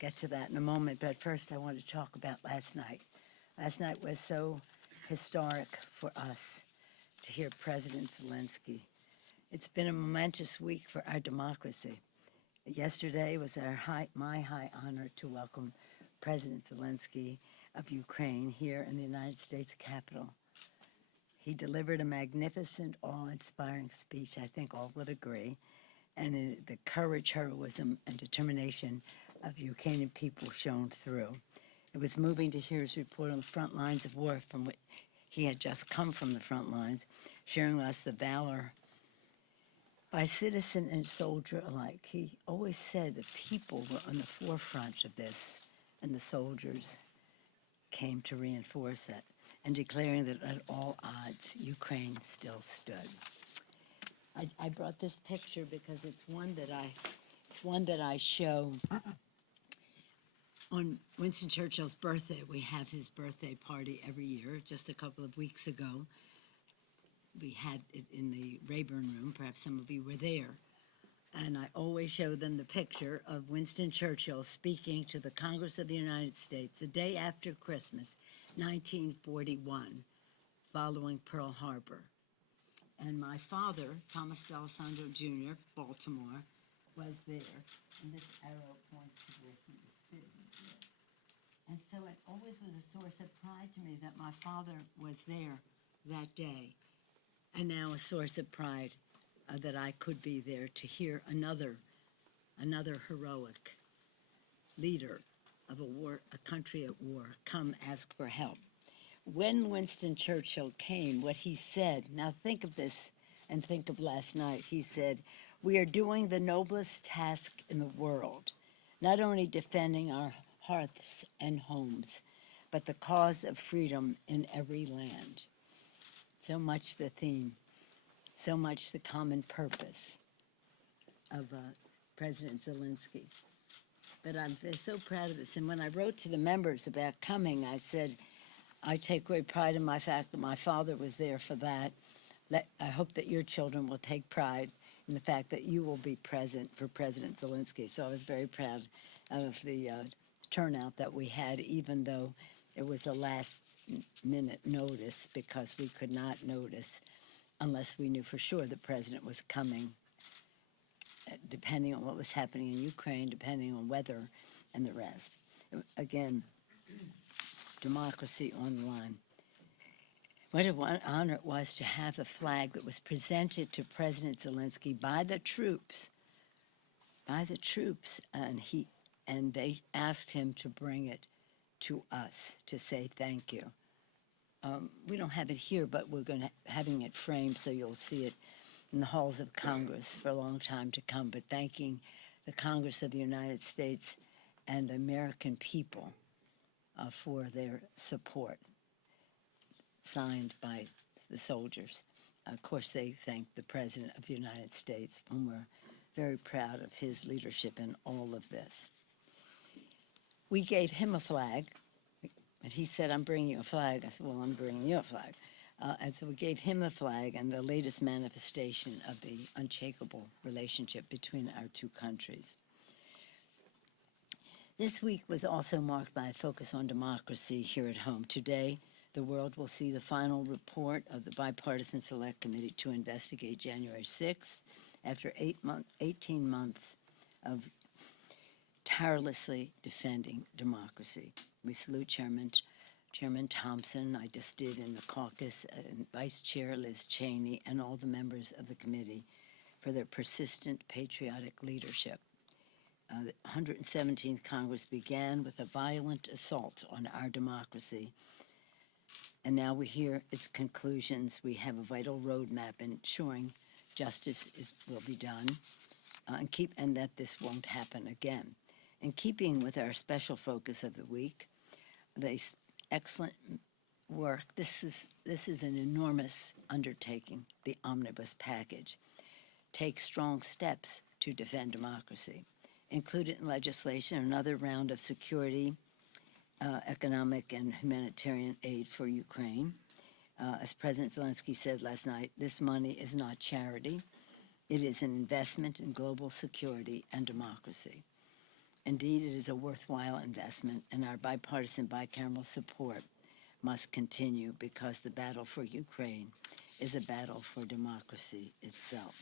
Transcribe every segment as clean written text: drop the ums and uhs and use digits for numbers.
get to that in a moment, but first I want to talk about last night. Last night was so historic for us to hear President Zelensky. It's been a momentous week for our democracy. Yesterday was my high honor to welcome President Zelensky of Ukraine here in the United States Capitol. He delivered a magnificent, awe-inspiring speech, I think all would agree, and the courage, heroism, and determination of the Ukrainian people shone through. It was moving to hear his report on the front lines of war from which he had just come from the front lines, sharing with us the valor by citizen and soldier alike. He always said the people were on the forefront of this, and the soldiers came to reinforce it, and declaring that at all odds, Ukraine still stood. I brought this picture because it's one that I show on Winston Churchill's birthday. We have his birthday party every year. Just a couple of weeks ago, we had it in the Rayburn Room. Perhaps some of you were there. And I always show them the picture of Winston Churchill speaking to the Congress of the United States the day after Christmas, 1941, following Pearl Harbor. And my father, Thomas D'Alessandro Jr., Baltimore, was there. And this arrow points to where he was sitting there. And so it always was a source of pride to me that my father was there that day. And now a source of pride that I could be there to hear another heroic leader of a country at war, come ask for help. When Winston Churchill came, what he said, now think of this and think of last night, he said, "We are doing the noblest task in the world, not only defending our hearths and homes, but the cause of freedom in every land." So much the theme, so much the common purpose of President Zelensky. But I'm so proud of this. And when I wrote to the members about coming, I said, I take great pride in my fact that my father was there for that. I hope that your children will take pride in the fact that you will be present for President Zelensky. So I was very proud of the turnout that we had, even though it was a last-minute notice, because we could not notice unless we knew for sure the president was coming, depending on what was happening in Ukraine, depending on weather and the rest. Again, democracy on the line. What an honor it was to have the flag that was presented to President Zelensky by the troops, and they asked him to bring it to us to say thank you. We don't have it here, but we're having it framed so you'll see it in the halls of Congress for a long time to come, but thanking the Congress of the United States and the American people for their support, signed by the soldiers. Of course, they thanked the President of the United States, and we're very proud of his leadership in all of this. We gave him a flag, and he said, "I'm bringing you a flag." I said, "Well, I'm bringing you a flag." And so we gave him the flag and the latest manifestation of the unshakable relationship between our two countries. This week was also marked by a focus on democracy here at home. Today, the world will see the final report of the Bipartisan Select Committee to investigate January 6th, after 18 months of tirelessly defending democracy. We salute Chairman Thompson, I just did in the caucus, and Vice Chair Liz Cheney, and all the members of the committee for their persistent patriotic leadership. The 117th Congress began with a violent assault on our democracy, and now we hear its conclusions. We have a vital roadmap ensuring justice will be done, and that this won't happen again. In keeping with our special focus of the week, the excellent work. This is an enormous undertaking, the omnibus package. Take strong steps to defend democracy. Included in legislation another round of security, economic, and humanitarian aid for Ukraine. As President Zelensky said last night, this money is not charity. It is an investment in global security and democracy. Indeed, it is a worthwhile investment, and our bipartisan bicameral support must continue because the battle for Ukraine is a battle for democracy itself.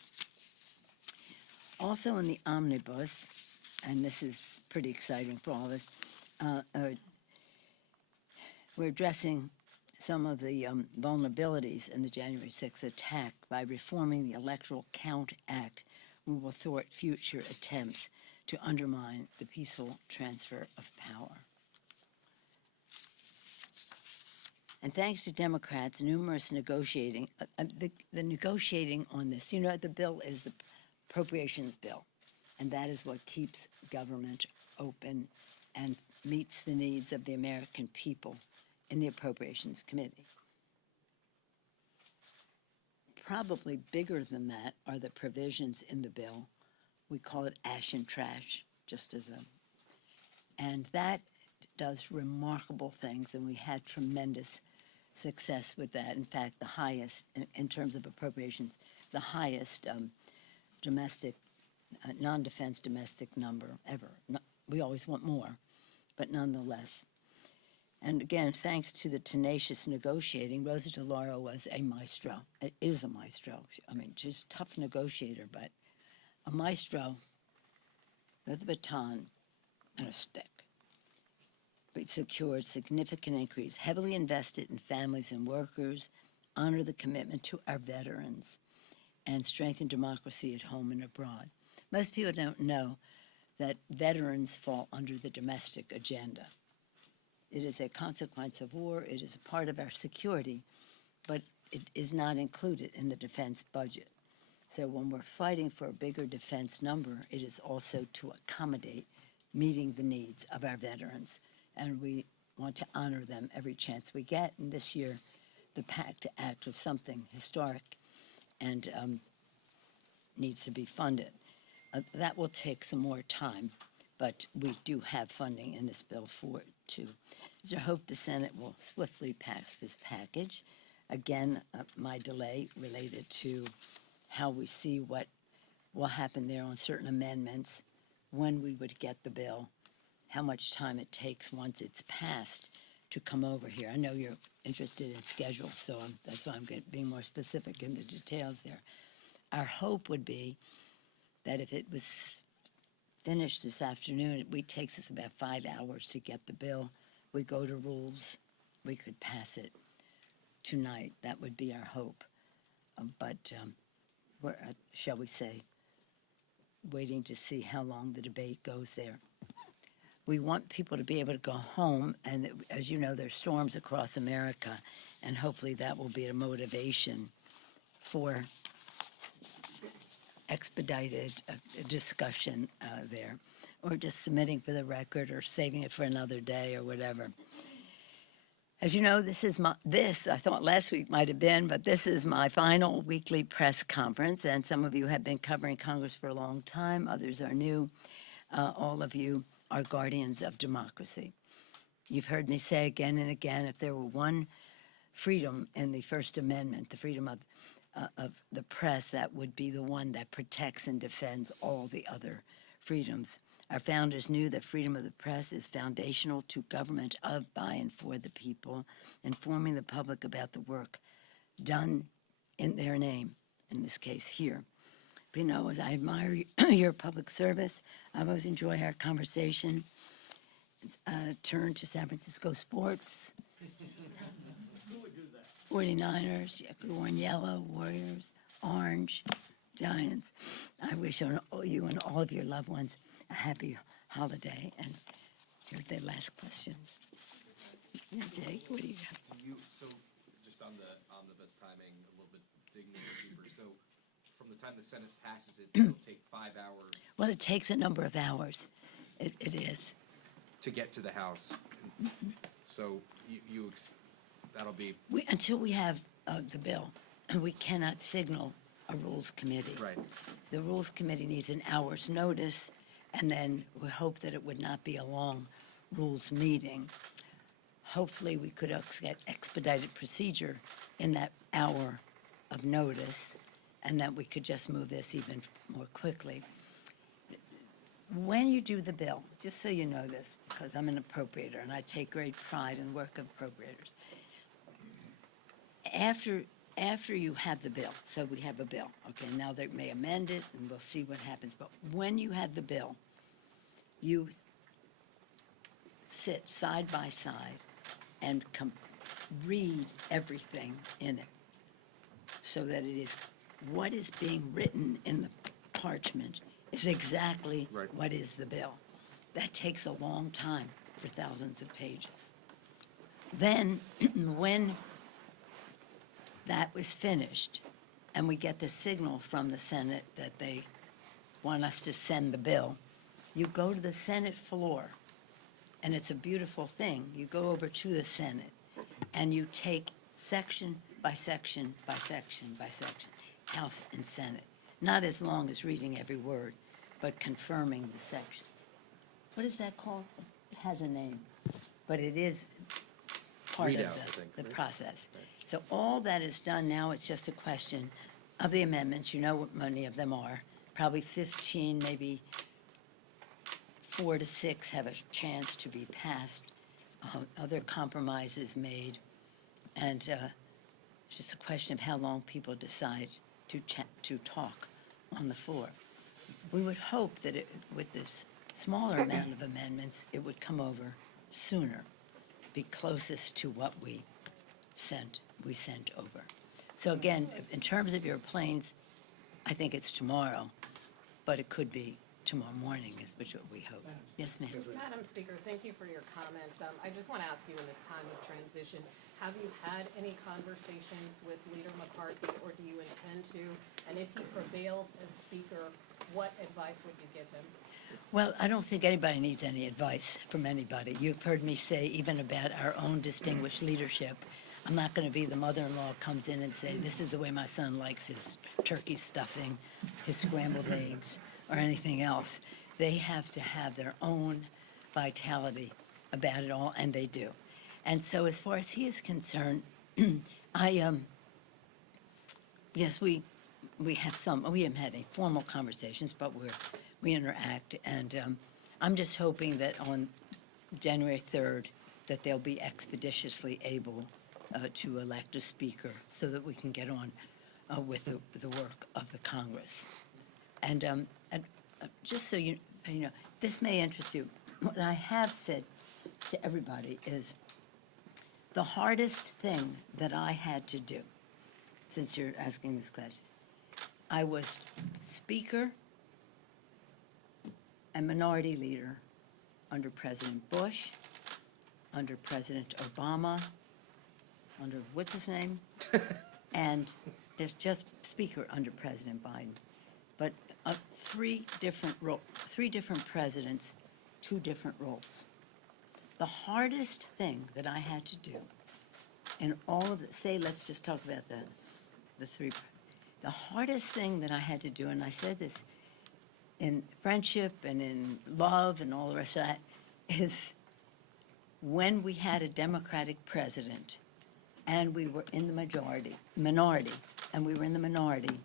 Also in the omnibus, and this is pretty exciting for all of us, we're addressing some of the vulnerabilities in the January 6th attack by reforming the Electoral Count Act. We will thwart future attempts to undermine the peaceful transfer of power. And thanks to Democrats, numerous negotiating, the negotiating on this, you know, the bill is the appropriations bill, and that is what keeps government open and meets the needs of the American people in the Appropriations Committee. Probably bigger than that are the provisions in the bill. We call it ash and trash, just as and that does remarkable things, and we had tremendous success with that. In fact, the highest, in terms of appropriations, the highest domestic, non-defense domestic number ever. We always want more, but nonetheless. And again, thanks to the tenacious negotiating, Rosa DeLauro was a maestro, is a maestro. I mean, she's a tough negotiator, but a maestro with a baton and a stick. We've secured significant increase, heavily invested in families and workers, honor the commitment to our veterans, and strengthen democracy at home and abroad. Most people don't know that veterans fall under the domestic agenda. It is a consequence of war, it is a part of our security, but it is not included in the defense budget. So when we're fighting for a bigger defense number, it is also to accommodate meeting the needs of our veterans. And we want to honor them every chance we get. And this year, the PACT Act was something historic and needs to be funded. That will take some more time, but we do have funding in this bill for it too. So I hope the Senate will swiftly pass this package. Again, my delay related to how we see what will happen there on certain amendments, when we would get the bill, how much time it takes once it's passed to come over here. I know you're interested in schedule, so that's why I'm being more specific in the details there. Our hope would be that if it was finished this afternoon, it takes us about 5 hours to get the bill. We go to rules, we could pass it tonight. That would be our hope. But we're, shall we say, waiting to see how long the debate goes there. We want people to be able to go home, and as you know, there's storms across America, and hopefully that will be a motivation for expedited discussion there, or just submitting for the record or saving it for another day or whatever. As you know, this is I thought last week might have been, but this is my final weekly press conference, and some of you have been covering Congress for a long time, others are new. All of you are guardians of democracy. You've heard me say again and again, if there were one freedom in the First Amendment, the freedom of the press, that would be the one that protects and defends all the other freedoms. Our founders knew that freedom of the press is foundational to government of, by, and for the people, informing the public about the work done in their name, in this case here. You know, as I admire your public service, I always enjoy our conversation. Turn to San Francisco sports. Who would do that? 49ers, blue and yellow, Warriors, orange, Giants. I wish you and all of your loved ones a happy holiday. And here are the last questions. Yeah, Jake, what do you have? So just on the omnibus timing, a little bit digging a little deeper. So from the time the Senate passes it, it'll take 5 hours Well, it takes a number of hours. It is. to get to the House. So that'll be, Until we have the bill, we cannot signal a Rules Committee. right. The Rules Committee needs an hour's notice, and then we hope that it would not be a long Rules meeting. Hopefully, we could get expedited procedure in that hour of notice, and that we could just move this even more quickly. when you do the bill, just so you know this, because I'm an appropriator and I take great pride in the work of appropriators. After you have the bill, so we have a bill, okay, now they may amend it and we'll see what happens, but when you have the bill, you sit side by side and read everything in it so that it is what is being written in the parchment is exactly Right. what is the bill. That takes a long time for thousands of pages. Then, when that was finished, and we get the signal from the Senate that they want us to send the bill, you go to the Senate floor, and it's a beautiful thing. You go over to the Senate, and you take section by section by section by section, House and Senate. Not as long as reading every word, but confirming the sections. What is that called? It has a name, but it is part of Readout, I think, the right? process. So all that is done now, it's just a question of the amendments. You know what many of them are. Probably 15, maybe 4 to 6 have a chance to be passed. Other compromises made. And it's just a question of how long people decide to talk on the floor. We would hope that with this smaller amount of amendments, it would come over sooner, be closest to what we sent over. So again, in terms of your planes, I think it's tomorrow, but it could be tomorrow morning, is what we hope. Yes, ma'am. Madam Speaker, thank you for your comments. I just want to ask you in this time of transition, have you had any conversations with Leader McCarthy, or do you intend to? And if he prevails as Speaker, what advice would you give him? Well, I don't think anybody needs any advice from anybody. You've heard me say even about our own distinguished leadership. I'm not going to be the mother-in-law comes in and say, this is the way my son likes his turkey stuffing, his scrambled eggs, or anything else. They have to have their own vitality about it all, and they do. And so as far as he is concerned, yes, we haven't had any formal conversations, but we interact, and I'm just hoping that on January 3rd, that they'll be expeditiously able to elect a speaker so that we can get on with the work of the Congress. And just so you know, this may interest you. What I have said to everybody is the hardest thing that I had to do, since you're asking this question, I was Speaker and Minority Leader under President Bush, under President Obama, under, what's his name? And there's just Speaker under President Biden. But three different presidents, 2 different roles. The hardest thing that I had to do in all of the, let's just talk about the 3. The hardest thing that I had to do, and I said this in friendship and in love and all the rest of that, is when we had a Democratic president and we were in the minority, and we were in the minority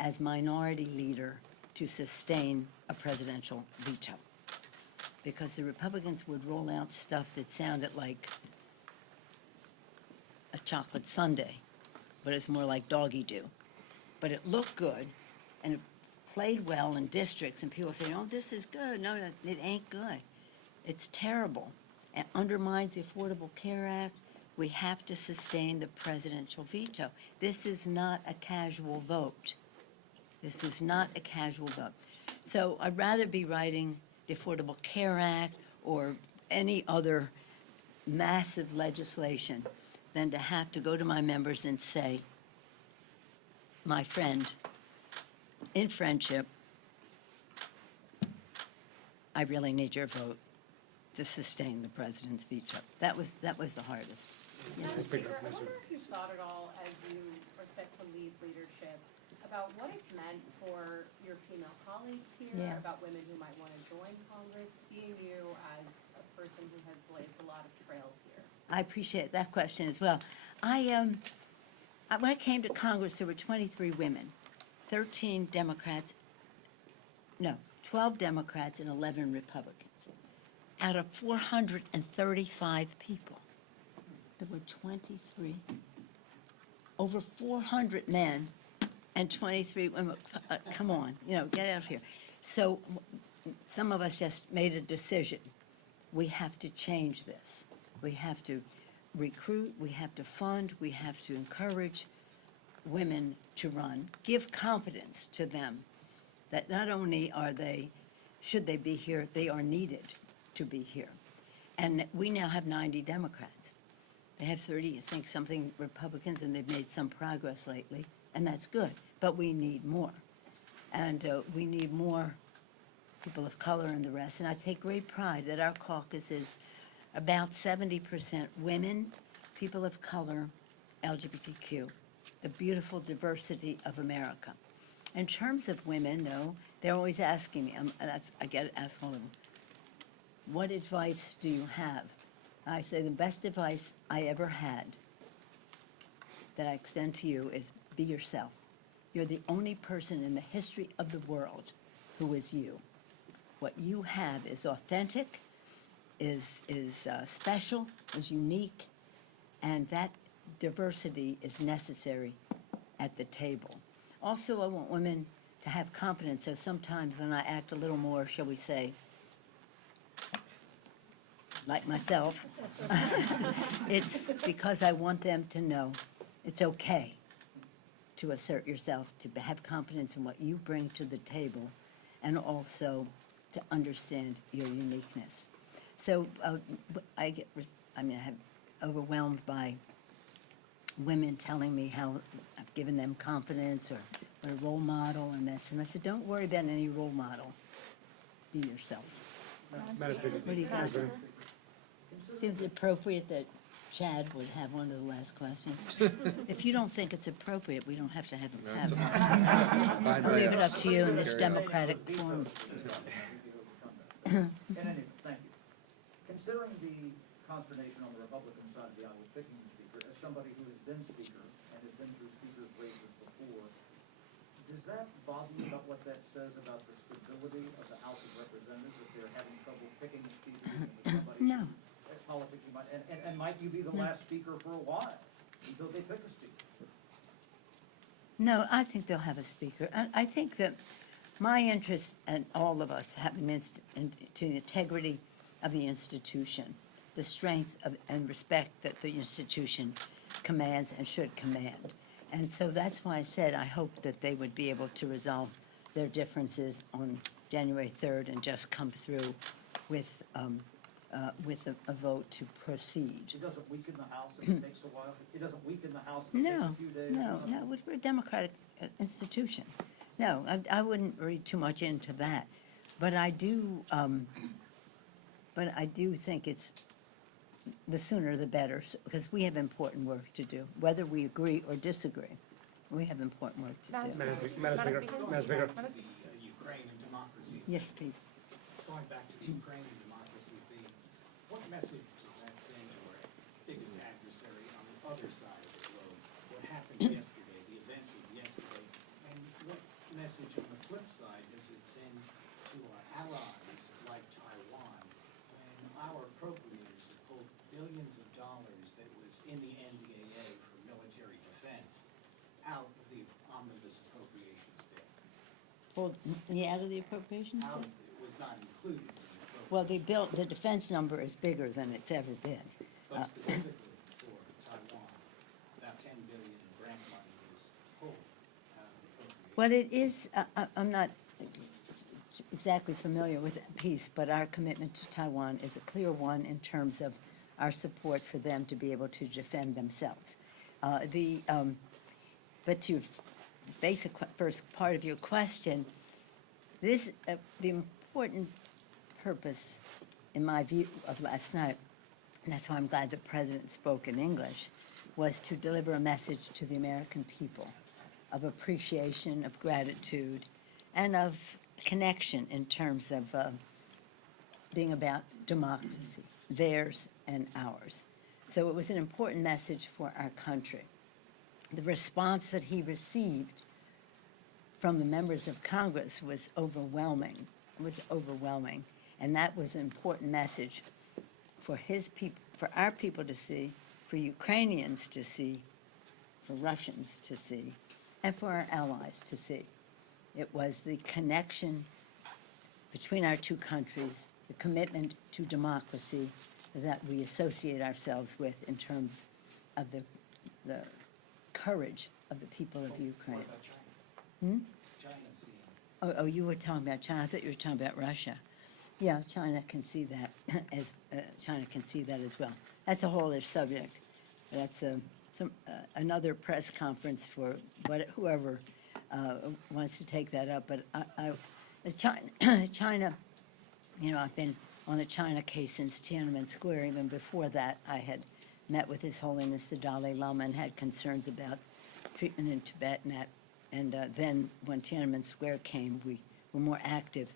as minority leader to sustain a presidential veto. Because the Republicans would roll out stuff that sounded like a chocolate sundae, but it's more like doggy do. But it looked good, and it played well in districts, and people say, oh, this is good. No, it ain't good. It's terrible. It undermines the Affordable Care Act. We have to sustain the presidential veto. This is not a casual vote. This is not a casual vote. So I'd rather be writing the Affordable Care Act or any other massive legislation than to have to go to my members and say, my friend, in friendship, I really need your vote to sustain the president's veto. That was the hardest. Madam Speaker, I wonder if you've thought at all, as you are set to lead leadership, about what it's meant for your female colleagues here, Yeah. about women who might want to join Congress, seeing you as a person who has blazed a lot of trails here. I appreciate that question as well. When I came to Congress, there were 23 women, 13 Democrats, no, 12 Democrats and 11 Republicans. Out of 435 people, there were 23, over 400 men and 23 women. Come on, get out of here. So some of us just made a decision. We have to change this. We have to recruit, we have to fund, we have to encourage women to run, give confidence to them that not only should they be here, they are needed to be here. And we now have 90 Democrats. They have 30, I think, something Republicans, and they've made some progress lately, and that's good. But we need more. And we need more people of color and the rest. And I take great pride that our caucus is about 70% women, people of color, LGBTQ, the beautiful diversity of America. In terms of women, though, they're always asking me, I get asked all of them, what advice do you have? I say the best advice I ever had that I extend to you is be yourself. You're the only person in the history of the world who is you. What you have is authentic, is special, is unique, and that diversity is necessary at the table. Also, I want women to have confidence, so sometimes when I act a little more, shall we say, like myself, it's because I want them to know it's okay to assert yourself, to have confidence in what you bring to the table, and also to understand your uniqueness. So I have overwhelmed by women telling me how I've given them confidence or a role model and this. And I said, don't worry about any role model. Be yourself. Madam Speaker. What do you got? Seems appropriate that Chad would have one of the last questions. If you don't think it's appropriate, we don't have to have it. Fine by Leave it us. up to you in this Carry on. democratic forum. In any event, thank you. Considering the consternation on the Republican side of the aisle with picking the speaker, as somebody who has been speaker and has been through speakers' races before, does that bother you about what that says about the stability of the House of Representatives if they're having trouble picking a speaker and with somebody? No. Politics, you might, and might you be the last speaker for a while until they pick a speaker? No, I think they'll have a speaker. I think that my interest, and all of us, having into the integrity of the institution, the strength and respect that the institution commands and should command. And so that's why I said I hope that they would be able to resolve their differences on January 3rd and just come through with a vote to proceed. It doesn't weaken the House if it takes a while? It doesn't weaken the House if it takes No, a few days? no, we're a democratic institution. No, I wouldn't read too much into that. But I do think it's the sooner the better, because we have important work to do, whether we agree or disagree. We have important work to do. Madam Speaker. Madam Speaker. Ukraine and democracy. Yes, please. Going back to Ukraine and democracy theme, what message does that send to our biggest adversary on the other side of the globe? What happened yesterday, the events of yesterday, and what message on the flip side does it send to our allies like Taiwan when our appropriators have pulled billions of dollars that was in the NDAA for military defense out of the omnibus appropriations bill? Well, out of the appropriations? Out, it was not included in the appropriations. Well, the defense number is bigger than it's ever been. But specifically for Taiwan, about $10 billion in grant money was pulled out of the appropriations. Well, it is, I'm not exactly familiar with that piece, but our commitment to Taiwan is a clear one in terms of our support for them to be able to defend themselves. But to basic first part of your question, the important purpose, in my view, of last night, and that's why I'm glad the President spoke in English, was to deliver a message to the American people of appreciation, of gratitude, and of connection in terms of being about democracy, theirs and ours. So it was an important message for our country. The response that he received from the members of Congress was overwhelming. was overwhelming. And that was an important message for his people, for our people to see, for Ukrainians to see, for Russians to see, and for our allies to see. It was the connection between our two countries, the commitment to democracy that we associate ourselves with in terms of the courage of the people of Ukraine. What about China? China seeing. Oh, you were talking about China. I thought you were talking about Russia. Yeah, China can see that as China can see that as well. That's a whole other subject. That's another press conference for whoever wants to take that up. But as China, you know, I've been on the China case since Tiananmen Square. Even before that, I had met with His Holiness the Dalai Lama and had concerns about treatment in Tibet and then when Tiananmen Square came, we were more active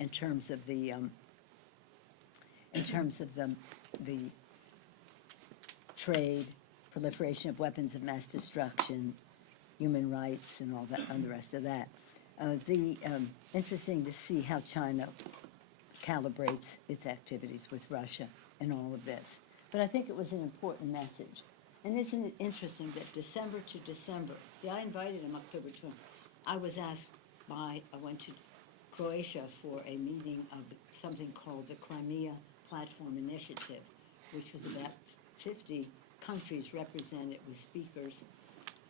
in terms of the trade, proliferation of weapons of mass destruction, human rights, and all that, and the rest of that. Interesting to see how China calibrates its activities with Russia in all of this. But I think it was an important message. And isn't it interesting that December to December, see, I invited him October 20th. I went to Croatia for a meeting of something called the Crimea Platform Initiative, which was about 50 countries represented with speakers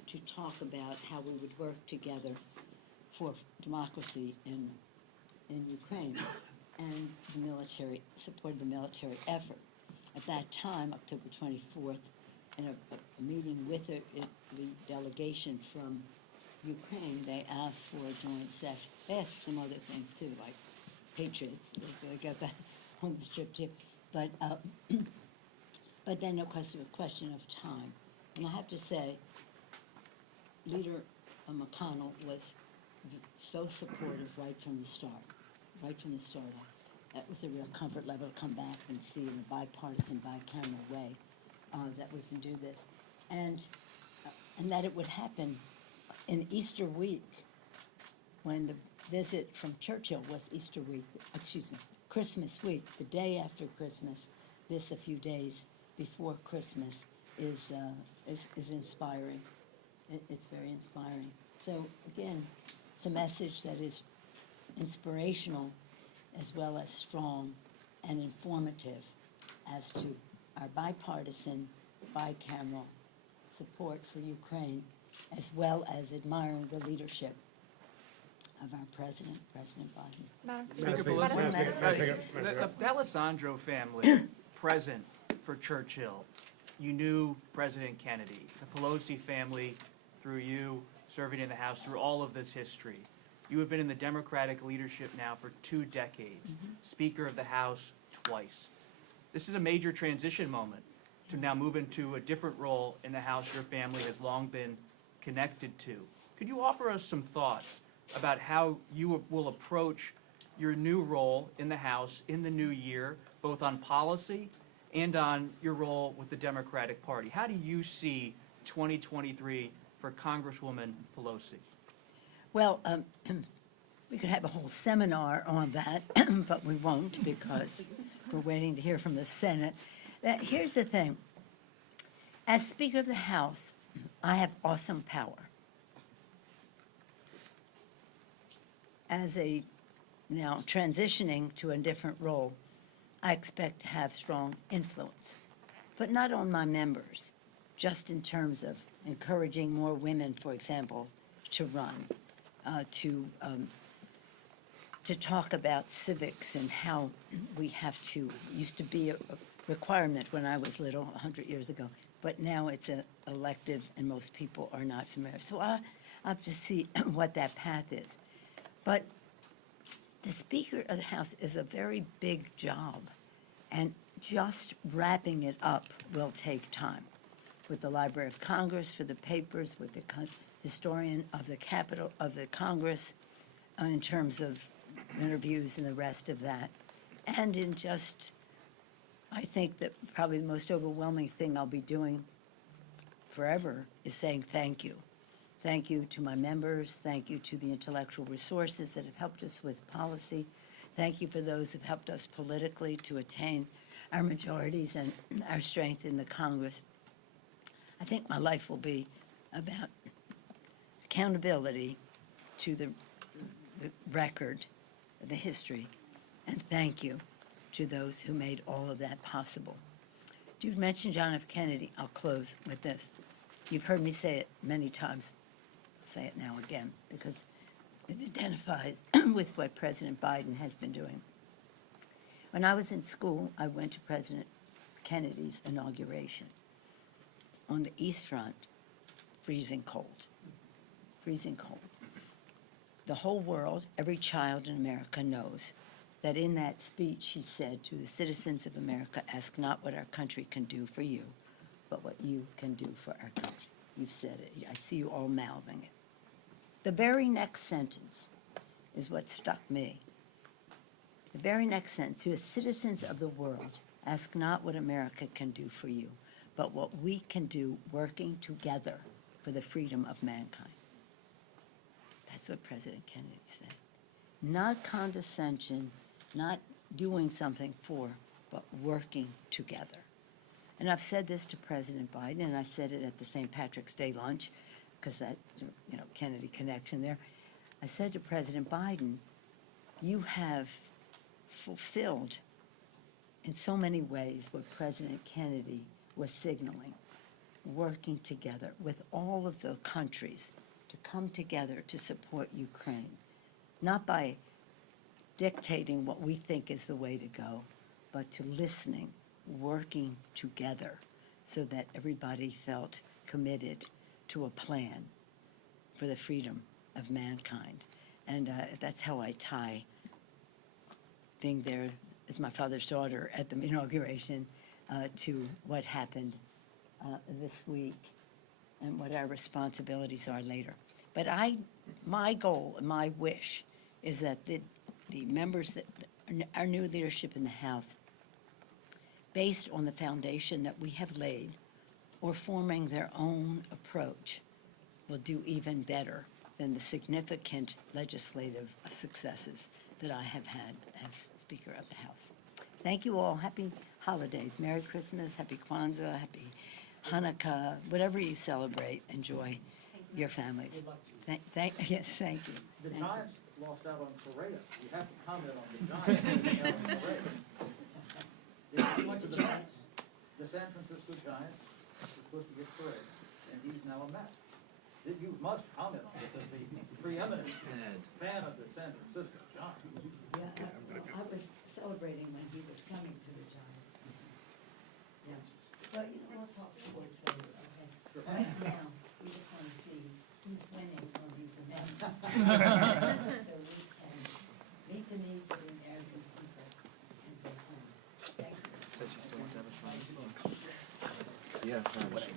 to talk about how we would work together for democracy in Ukraine and the military, support of the military effort. At that time, October 24th, in a meeting with the delegation from Ukraine, they asked for a joint session. They asked for some other things too, like patriots. So they got that on the trip too. But then, of course, it was a question of time. And I have to say, Leader McConnell was so supportive right from the start. Right from the start. That was a real comfort level to come back and see in a bipartisan, bicameral way that we can do this. And that it would happen in Easter week, when the visit from Churchill was Easter week, Christmas week, the day after Christmas, this a few days before Christmas is inspiring. It's very inspiring. So again, it's a message that is inspirational as well as strong and informative as to our bipartisan, bicameral support for Ukraine, as well as admiring the leadership of our president, President Biden. Madam Speaker Speaker, Pelosi, Madam Speaker, the D'Alessandro family, present for Churchill. You knew President Kennedy. The Pelosi family, through you, serving in the House through all of this history. You have been in the Democratic leadership now for 2 decades, Speaker of the House twice. This is a major transition moment to now move into a different role in the House your family has long been connected to. Could you offer us some thoughts about how you will approach your new role in the House in the new year, both on policy and on your role with the Democratic Party? How do you see 2023 for Congresswoman Pelosi? Well, we could have a whole seminar on that, but we won't because we're waiting to hear from the Senate. Here's the thing. As Speaker of the House, I have awesome power. As now transitioning to a different role, I expect to have strong influence, but not on my members, just in terms of encouraging more women, for example, to run, to talk about civics and how we have to, used to be a requirement when I was little, 100 years ago, but now it's an elective and most people are not familiar. So I have to see what that path is. But the Speaker of the House is a very big job, and just wrapping it up will take time. With the Library of Congress, for the papers, with the historian of the Capitol of the Congress, in terms of interviews and the rest of that. And in just, I think that probably the most overwhelming thing I'll be doing forever is saying thank you. Thank you to my members. Thank you to the intellectual resources that have helped us with policy. Thank you for those who've helped us politically to attain our majorities and our strength in the Congress. I think my life will be about accountability to the record, the history, and thank you to those who made all of that possible. You mentioned John F. Kennedy. I'll close with this. You've heard me say it many times. I'll say it now again because it identifies with what President Biden has been doing. When I was in school, I went to President Kennedy's inauguration. On the East Front, freezing cold. Freezing cold. The whole world, every child in America knows that in that speech he said to the citizens of America, ask not what our country can do for you, but what you can do for our country. You've said it. I see you all mouthing it. The very next sentence is what struck me. The very next sentence, to the citizens of the world, ask not what America can do for you, but what we can do working together for the freedom of mankind. That's what President Kennedy said. Not condescension, not doing something for, but working together. And I've said this to President Biden, and I said it at the St. Patrick's Day lunch, because that's, Kennedy connection there. I said to President Biden, you have fulfilled in so many ways what President Kennedy was signaling, working together with all of the countries to come together to support Ukraine, not by dictating what we think is the way to go, but to listening, working together so that everybody felt committed to a plan for the freedom of mankind. And that's how I tie being there as my father's daughter at the inauguration to what happened this week and what our responsibilities are later. But my goal and my wish is that the members, that our new leadership in the House, based on the foundation that we have laid, or forming their own approach, will do even better than the significant legislative successes that I have had as Speaker of the House. Thank you all. Happy holidays. Merry Christmas, Happy Kwanzaa, Happy Hanukkah, whatever you celebrate, enjoy your families. Yes, thank you. The Thank you. Giants lost out on Correa. You have to comment on the Giants losing out on Correa. They went to the Mets. The San Francisco Giants were supposed to get Correa, and he's now a Met. You must comment on this as the preeminent fan of the San Francisco Giants. Yeah, I was celebrating when he was coming to the Giants. Yeah. But, we'll talk sports later, okay? Right now, we just want to see who's winning on these events. So we can meet the needs of the American people and go home. Thank you. Said she still wants to have a strong speech. Yeah. What'd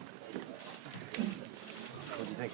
you think?